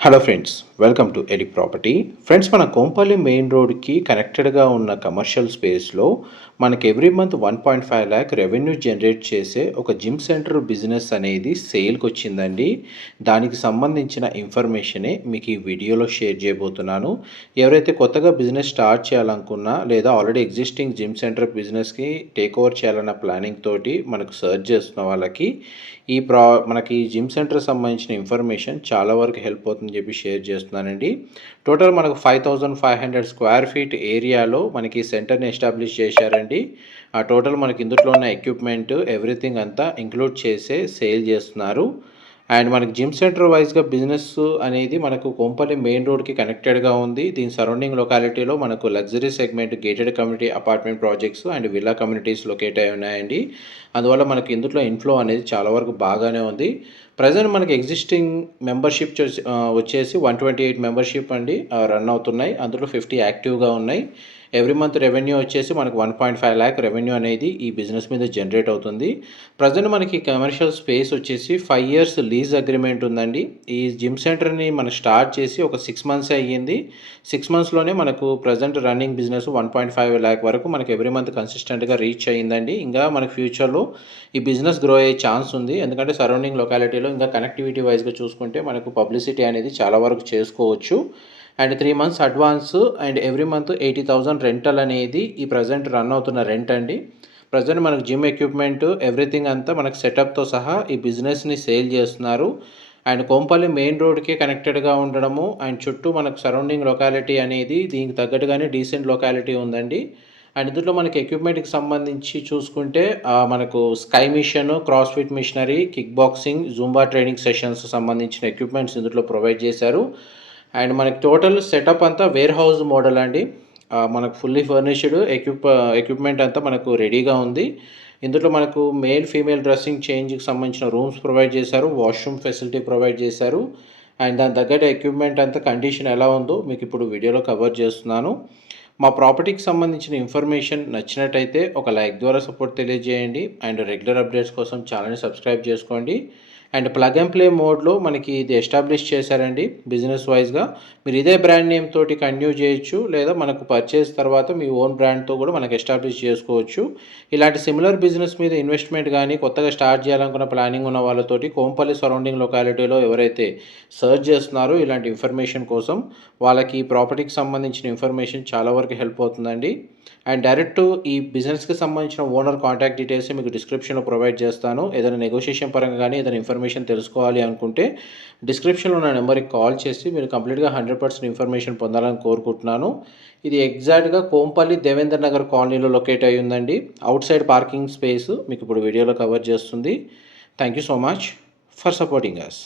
Hello friends welcome to Eli property friends మన Kompally main రోడ్కి కనెక్టెడ్గా ఉన్న కమర్షియల్ స్పేస్లో మనకి every month one point five lakh revenue generate చేసే ఒక జిమ్ సెంటర్ బిజినెస్ అనేది సేల్కి వచ్చిందండి. దానికి సంబంధించిన ఇన్ఫర్మేషనే మీకు ఈ వీడియోలో షేర్ చేయబోతున్నాను. ఎవరైతే కొత్తగా బిజినెస్ స్టార్ట్ చేయాలనుకున్నా లేదా ఆల్రెడీ ఎగ్జిస్టింగ్ జిమ్ సెంటర్ బిజినెస్కి టేక్ ఓవర్ చేయాలన్న ప్లానింగ్ తోటి మనకు సర్చ్ చేస్తున్న వాళ్ళకి ఈ ప్రా మనకి జిమ్ సెంటర్ సంబంధించిన ఇన్ఫర్మేషన్ చాలా వరకు హెల్ప్ అవుతుంది. అని చెప్పి షేర్ చేస్తున్నానండి. టోటల్ మనకు five thousand five hundred square feet ఏరియాలో మనకి సెంటర్ని ఎస్టాబ్లిష్ చేశారండి. ఆ టోటల్ మనకి ఇందులో ఉన్న ఎక్విప్మెంట్ ఎవ్రీథింగ్ అంతా ఇంక్లూడ్ చేసే సేల్ చేస్తున్నారు. అండ్ మనకి జిమ్ సెంటర్ వైజ్గా బిజినెస్ అనేది మనకు కొంపల్లి మెయిన్ రోడ్కి కనెక్టెడ్గా ఉంది. దీని సరౌండింగ్ లొకాలిటీలో మనకు luxury segment gated community apartment projects and villa communities locate అయి ఉన్నాయండి. అందువల్ల మనకి ఇందులో ఇన్ఫ్లో అనేది చాలా వరకు బాగానే ఉంది. ప్రజెంట్ మనకి ఎగ్జిస్టింగ్ మెంబర్షిప్ వచ్చేసి వన్ ట్వంటీ ఎయిట్ మెంబర్షిప్ అండి రన్ అవుతున్నాయి. అందులో ఫిఫ్టీ యాక్టివ్గా ఉన్నాయి. ఎవ్రీ మంత్ రెవెన్యూ వచ్చేసి మనకు one point five lakh revenue అనేది ఈ బిజినెస్ మీద జనరేట్ అవుతుంది. ప్రజెంట్ మనకి కమర్షియల్ స్పేస్ వచ్చేసి ఫైవ్ ఇయర్స్ లీజ్ అగ్రిమెంట్ ఉందండి. ఈ జిమ్ సెంటర్ని మనం స్టార్ట్ చేసి ఒక సిక్స్ మంత్స్ అయ్యింది. సిక్స్ మంత్స్లోనే మనకు present running business one point five lakh వరకు మనకి ఎవ్రీ మంత్ కన్సిస్టెంట్గా రీచ్ అయ్యిందండి. ఇంకా మనకు ఫ్యూచర్లో ఈ బిజినెస్ గ్రో అయ్యే ఛాన్స్ ఉంది. ఎందుకంటే సరౌండింగ్ లొకాలిటీలో ఇంకా కనెక్టివిటీ వైజ్గా చూసుకుంటే మనకు పబ్లిసిటీ అనేది చాలా వరకు చేసుకోవచ్చు. And three months advance and every month eighty thousand rental అనేది ఈ ప్రజెంట్ రన్ అవుతున్న రెంట్ అండి. ప్రజెంట్ మనకు జిమ్ ఎక్విప్మెంట్ ఎవ్రీథింగ్ అంతా మనకు సెటప్తో సహా ఈ బిజినెస్ని సేల్ చేస్తున్నారు. అండ్ కోంపల్లి మెయిన్ రోడ్కి కనెక్టెడ్గా ఉండడము అండ్ చుట్టూ మనకు సరౌండింగ్ లొకాలిటీ అనేది దీనికి తగ్గట్టుగానే డీసెంట్ లొకాలిటీ ఉందండి. అండ్ ఇందులో మనకి ఎక్విప్మెంట్కి సంబంధించి చూసుకుంటే మనకు ski machine cross fit machinery kick boxing Zumba training sessions సంబంధించిన ఎక్విప్మెంట్స్ ఇందులో ప్రొవైడ్ చేశారు. అండ్ మనకి టోటల్ సెటప్ అంతా వేర్ హౌస్ మోడల్ అండి. మనకు ఫుల్లీ ఫర్నిష్డ్ ఎక్విప్ ఎక్విప్మెంట్ అంతా మనకు రెడీగా ఉంది. ఇందులో మనకు మేల్ ఫీమేల్ డ్రెస్సింగ్ చేంజ్కి సంబంధించిన రూమ్స్ ప్రొవైడ్ చేశారు వాష్రూమ్ ఫెసిలిటీ ప్రొవైడ్ చేశారు. అండ్ దాని తగ్గట్టు ఎక్విప్మెంట్ అంతా కండిషన్ ఎలా ఉందో మీకు ఇప్పుడు వీడియోలో కవర్ చేస్తున్నాను. మా ప్రాపర్టీకి సంబంధించిన ఇన్ఫర్మేషన్ నచ్చినట్టయితే ఒక లైక్ ద్వారా సపోర్ట్ తెలియజేయండి. అండ్ రెగ్యులర్ అప్డేట్స్ కోసం ఛానల్ని సబ్స్క్రైబ్ చేసుకోండి. అండ్ ప్లగ్ అండ్ ప్లే మోడ్లో మనకి ఇది ఎస్టాబ్లిష్ చేశారండి బిజినెస్ వైజ్గా. మీరు ఇదే బ్రాండ్ నేమ్ తోటి కంటిన్యూ చేయొచ్చు లేదా మనకు పర్చేస్ తర్వాత మీ ఓన్ బ్రాండ్తో కూడా మనకు ఎస్టాబ్లిష్ చేసుకోవచ్చు. ఇలాంటి సిమిలర్ బిజినెస్ మీద ఇన్వెస్ట్మెంట్ కానీ కొత్తగా స్టార్ట్ చేయాలనుకున్న ప్లానింగ్ ఉన్న వాళ్ళతోటి కోంపల్లి సరౌండింగ్ లొకాలిటీలో ఎవరైతే సర్చ్ చేస్తున్నారో ఇలాంటి ఇన్ఫర్మేషన్ కోసం వాళ్ళకి ఈ ప్రాపర్టీకి సంబంధించిన ఇన్ఫర్మేషన్ చాలా వరకు హెల్ప్ అవుతుందండి. అండ్ డైరెక్ట్ ఈ బిజినెస్కి సంబంధించిన ఓనర్ కాంటాక్ట్ డీటెయిల్స్ మీకు డిస్క్రిప్షన్లో ప్రొవైడ్ చేస్తాను. ఏదైనా నెగోషియేషన్ పరంగా కానీ ఏదైనా ఇన్ఫర్మేషన్ ఇన్ఫర్మేషన్ తెలుసుకోవాలి అనుకుంటే డిస్క్రిప్షన్లో ఉన్న నెంబర్కి కాల్ చేసి మీరు కంప్లీట్గా హండ్రెడ్ పర్సెంట్ ఇన్ఫర్మేషన్ పొందాలని కోరుకుంటున్నాను. ఇది ఎగ్జాక్ట్గా కోంపల్లి దేవేంద్ర నగర్ కాలనీలో లొకేట్ అయి ఉందండి. అవుట్ సైడ్ పార్కింగ్ స్పేస్ మీకు ఇప్పుడు వీడియోలో కవర్ చేస్తుంది. Thank you so much for supporting us